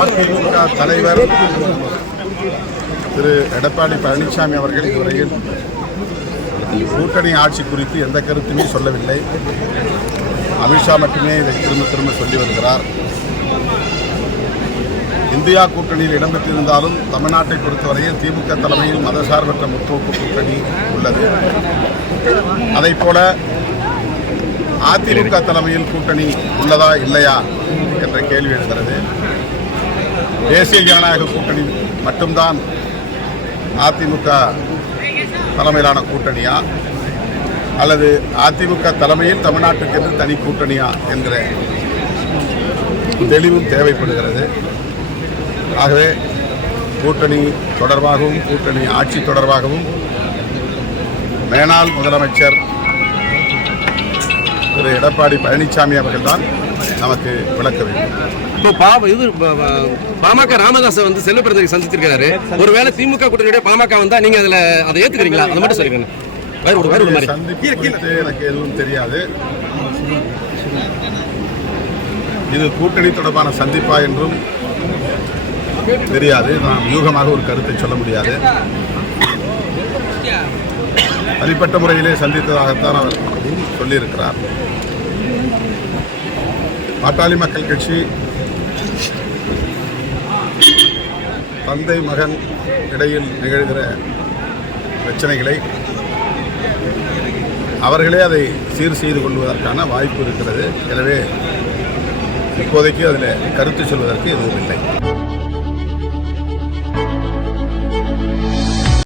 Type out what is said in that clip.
அதிமுக தலைவர் திரு எடப்பாடி பழனிசாமி அவர்கள் இதுவரையில் கூட்டணி ஆட்சி குறித்து எந்த கருத்துமே சொல்லவில்லை. அமித்ஷா மட்டுமே இதை திரும்ப திரும்ப சொல்லி வருகிறார். இந்தியா கூட்டணியில் இடம்பெற்றிருந்தாலும் தமிழ்நாட்டை பொறுத்தவரையில் திமுக தலைமையில் மதசார்பற்ற முற்போக்கு கூட்டணி உள்ளது. அதைப் போல அதிமுக தலைமையில் கூட்டணி உள்ளதா இல்லையா என்ற கேள்வி எழுகிறது. தேசிய ஜனநாயக கூட்டணி மட்டும்தான் அதிமுக தலைமையிலான கூட்டணியா? அல்லது அதிமுக தலைமையில் தமிழ்நாட்டுக்கு என்று தனி கூட்டணியா என்கிற தெளிவும் தேவைப்படுகிறது. ஆகவே கூட்டணி தொடர்பாகவும் கூட்டணி ஆட்சி தொடர்பாகவும் மேனாள் முதலமைச்சர் திரு எடப்பாடி பழனிசாமி அவர்கள்தான் நமக்கு விளக்க வேண்டும். இப்போ பா- இது பாமக ராமதாஸை வந்து செல்வப்பிரதியை சந்திச்சிருக்காரு ஒருவேளை திமுக கூட்டணியோட பாமக வந்தா நீங்க அதுல அதை ஏத்துக்கிறீங்களா? அதை மட்டும் சொல்லுங்க வேறு ஒரு வேறு ஒரு மாதிரி. எனக்கு எதுவும் தெரியாது. இது கூட்டணி தொடர்பான சந்திப்பா என்றும் தெரியாது. நான் யூகமாக ஒரு கருத்தை சொல்ல முடியாது. தனிப்பட்ட முறையிலே சந்தித்ததாகத்தான் அவர் சொல்லியிருக்கிறார். பாட்டாளி மக்கள் கட்சி தந்தை மகன் இடையில் நிகழ்கிற பிரச்சனைகளை அவர்களே அதை சீர் செய்து கொள்வதற்கான வாய்ப்பு இருக்கிறது. எனவே இப்போதைக்கு அதில் கருத்து சொல்வதற்கு எதுவும் இல்லை.